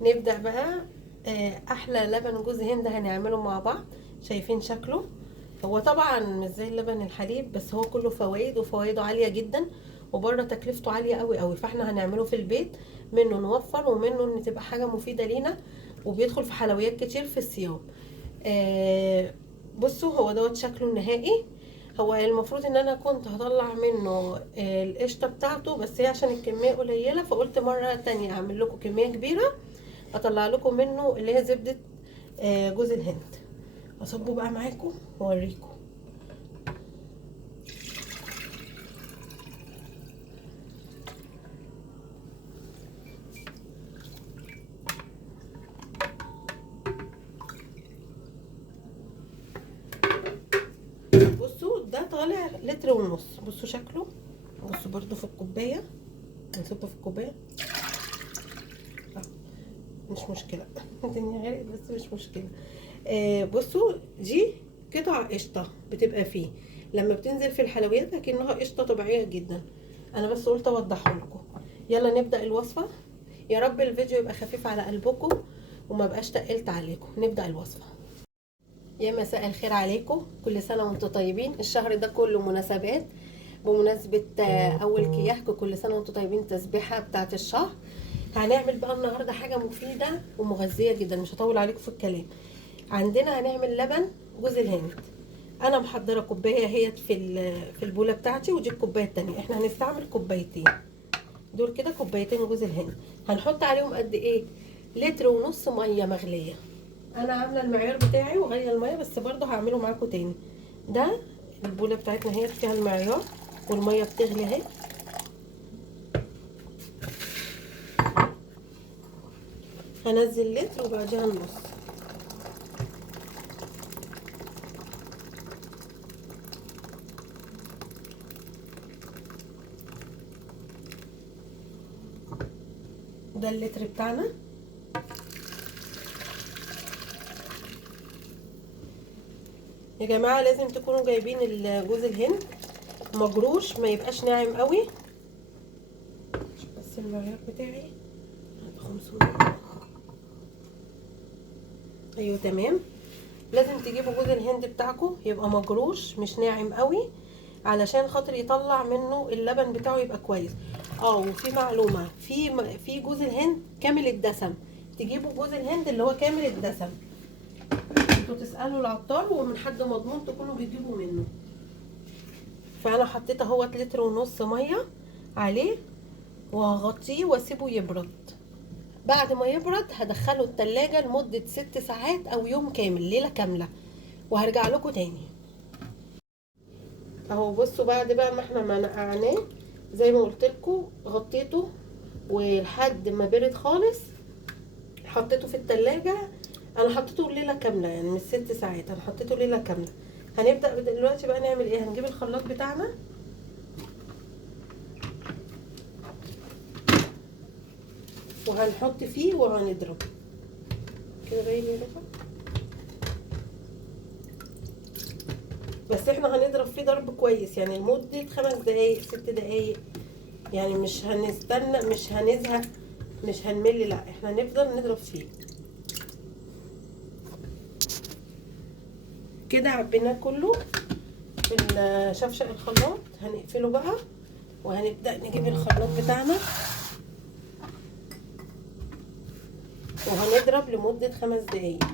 نبدأ بقى. احلى لبن جوز هند هنعمله مع بعض. شايفين شكله؟ هو طبعا مش زي اللبن الحليب، بس هو كله فوائد وفوائده عالية جدا، وبره تكلفته عالية قوي قوي. فاحنا هنعمله في البيت، منه نوفر ومنه ان تبقى حاجة مفيدة لينا، وبيدخل في حلويات كتير في الصيام. آه بصوا، هو دوت شكله النهائي. هو المفروض ان انا كنت هطلع منه القشطة بتاعته، بس هي عشان الكمية قليلة فقلت مرة تانية اعمل لكم كمية كبيرة، اطلع لكم منه اللي هي زبدة جوز الهند. اصبه بقى معاكم واوريكم. بصوا ده طالع لتر ونص، بصوا شكله. بصوا برضو في الكوبايه، نصبه في الكوبايه. مش مشكله الدنيا غرقت بس مش مشكله. بصوا دي قطع قشطه بتبقى فيه، لما بتنزل في الحلويات لكنها قشطه طبيعيه جدا. انا بس قلت اوضحه لكم. يلا نبدا الوصفه. يا رب الفيديو يبقى خفيف على قلبكم وما بقاش تقلت عليكم. نبدا الوصفه. يا مساء الخير عليكم، كل سنة وانتم طيبين. الشهر ده كله مناسبات، بمناسبة أول كياك، كل سنة وانتم طيبين. تسبيحة بتاعت الشهر. هنعمل بقى النهاردة حاجة مفيدة ومغذية جدا، مش هطول عليكم في الكلام. عندنا هنعمل لبن جوز الهند. أنا محضرة كوباية هي في البولة بتاعتي، ودي الكوباية التانية. احنا هنستعمل كوبايتين، دول كده كوبايتين جوز الهند. هنحط عليهم قد ايه؟ لتر ونص مية مغلية. انا عامله المعيار بتاعي وغاليه الميه، بس برضه هعمله معاكم تاني. ده البوله بتاعتنا هي فيها المعيار والميه بتغلي اهي. هنزل لتر وبعديها النص. ده اللتر بتاعنا. يا جماعه لازم تكونوا جايبين جوز الهند مجروش، ما يبقاش ناعم قوي. بس المعيار بتاعي 500. ايوه تمام. لازم تجيبوا جوز الهند بتاعكم يبقى مجروش، مش ناعم قوي، علشان خاطر يطلع منه اللبن بتاعه يبقى كويس. وفي معلومه، في جوز الهند كامل الدسم. تجيبوا جوز الهند اللي هو كامل الدسم. انتوا تسالوا العطار ومن حد مضمون تكونوا بتجيبوا منه. فانا حطيت اهوت لتر ونص ميه عليه، وهغطيه واسيبه يبرد. بعد ما يبرد هدخله التلاجة لمدة 6 ساعات او يوم كامل، ليلة كاملة، وهرجع لكم تاني. اهو بصوا، بعد بقى ما احنا ما نقعناه زي ما قلت لكم، غطيته ولحد ما برد خالص حطيته في التلاجة. انا حطيته ليلة كاملة، يعني مش 6 ساعات، انا حطيته ليلة كاملة. هنبدأ دلوقتي بقى نعمل ايه. هنجيب الخلاط بتاعنا، وهنحط فيه وهنضرب كده. باين يا رفا؟ بس احنا هنضرب فيه ضرب كويس، يعني لمدة 5 دقايق 6 دقايق. يعني مش هنستنى، مش هنزهق، مش هنمل، لا احنا هنفضل نضرب فيه كده. عبيناه كله في شفشق الخلاط. هنقفله بقى وهنبدأ نجيب الخلاط بتاعنا وهنضرب لمدة 5 دقايق.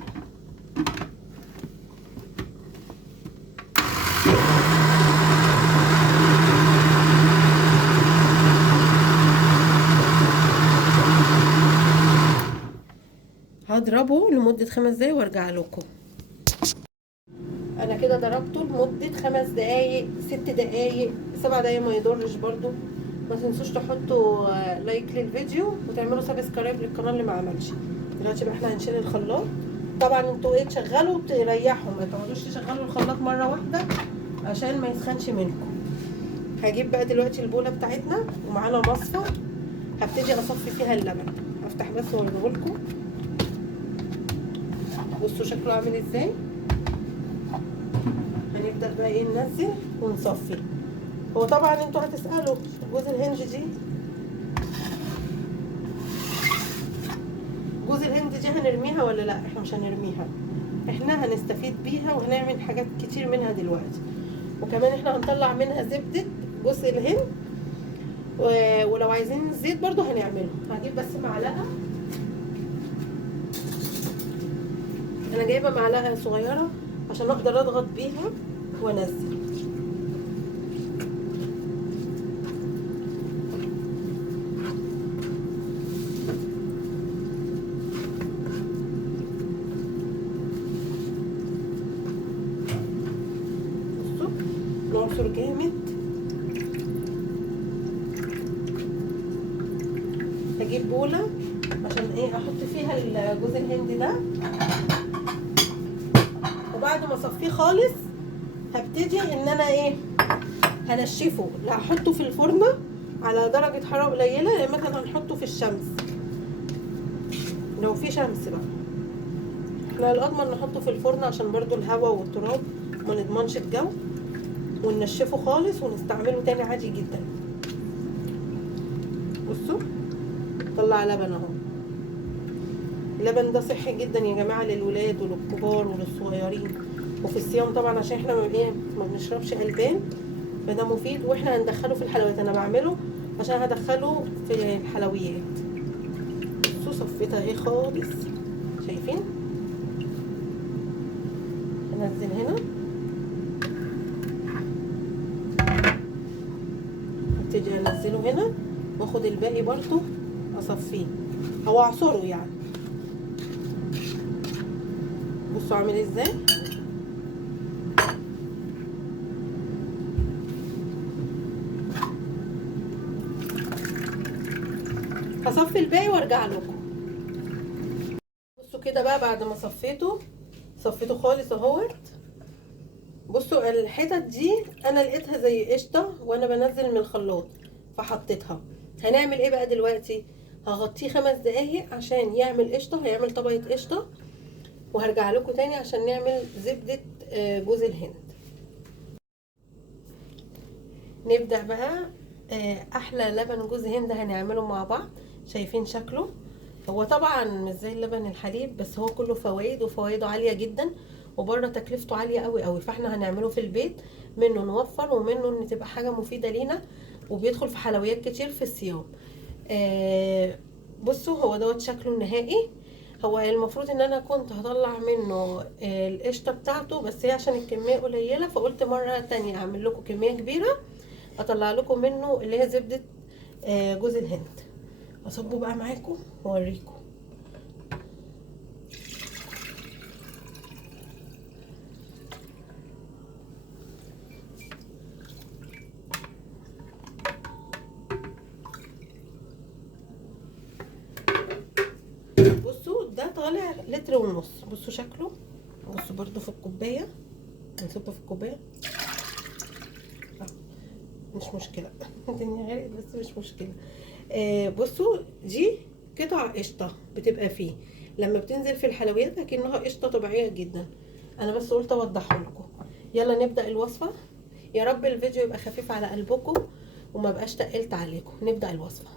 هضربه لمدة 5 دقايق وارجع لكم. انا كده ضربته لمدة 5 دقايق 6 دقايق 7 دقايق، ما يضرش برضو. ما تنسوش تحطوا لايك للفيديو وتعملوا سبسكرايب للقناة اللي ما عملش. دلوقتي بقى احنا هنشيل الخلاط. طبعا انتوا تشغلوا تريحوا، ما تقعدوش تشغلوا الخلاط مرة واحدة عشان ما يسخنش منكم. هجيب بقى دلوقتي البولة بتاعتنا ومعانا مصفى، هبتدي اصفي فيها اللبن. هفتح بس واوريهولكم. بصوا شكله عامل ازاي. هنبدأ بقى ننزل ونصفي. هو طبعا انتوا هتسألوا جوز الهند دي، جوز هنرميها ولا لا؟ احنا مش هنرميها، احنا هنستفيد بيها وهنعمل حاجات كتير منها دلوقتي. وكمان احنا هنطلع منها زبدة جوز الهند، ولو عايزين الزيت برضو هنعمله. هجيب بس معلقة، انا جايبة معلقة صغيرة عشان اقدر اضغط بيها وانزل. بصوا نعصر جامد. هجيب بولة عشان ايه احط فيها جوز الهند ده، وبعد ما اصفيه خالص هبتدي ان انا ايه هنشفه. لا هحطه في الفرن على درجة حرارة قليلة، يا مثلا هنحطه في الشمس لو في شمس بقى. احنا الاضمن نحطه في الفرن عشان برضو الهواء والتراب ما نضمنش الجو، وننشفه خالص ونستعمله تاني عادي جدا. بصوا طلع لبن اهو. اللبن ده صحي جدا يا جماعه للولاد وللكبار وللصغيرين، وفي الصيام طبعا عشان احنا ما بنشربش البان، فده مفيد. واحنا هندخله في الحلويات، انا بعمله عشان هدخله في الحلويات. بصوا صفيتها ايه خالص، شايفين؟ هنزل هنا، هبتدي انزله هنا واخد الباقي برضو اصفيه او اعصره يعني. بصوا عامل ازاي. هصفي الباقي وارجع لكم. بصوا كده بقى بعد ما صفيته خالص اهوت. بصوا الحتت دي انا لقيتها زي قشطه وانا بنزل من الخلاط فحطيتها. هنعمل ايه بقى دلوقتي؟ هغطيه 5 دقايق عشان يعمل قشطه، هيعمل طبقه قشطه، وهرجع لكم تاني عشان نعمل زبده جوز الهند. نبدا بقى. احلى لبن جوز هند هنعمله مع بعض. شايفين شكله؟ هو طبعا مش زي اللبن الحليب، بس هو كله فوائد وفوائده عاليه جدا، وبره تكلفته عاليه قوي قوي. فاحنا هنعمله في البيت، منه نوفر ومنه ان تبقى حاجه مفيده لينا، وبيدخل في حلويات كتير في الصيام. بصوا هو دوت شكله النهائي. هو المفروض ان انا كنت هطلع منه القشطه بتاعته، بس هي عشان الكميه قليله فقلت مره تانية اعمل لكم كميه كبيره اطلع لكم منه اللي هي زبده جوز الهند. اصبه بقى معاكم واوريكم. بصوا ده طالع 1.5 لتر. بصوا شكله. بصوا برضو في الكوبايه، هنصبه في الكوبايه. مش مشكله الدنيا غرقت بس مش مشكله. بصوا دي قطع قشطه بتبقى فيه، لما بتنزل في الحلويات اكنها قشطه طبيعيه جدا. انا بس قلت اوضحه لكم. يلا نبدا الوصفه. يا رب الفيديو يبقى خفيف على قلبكم وما بقاش تقلت عليكم. نبدا الوصفه.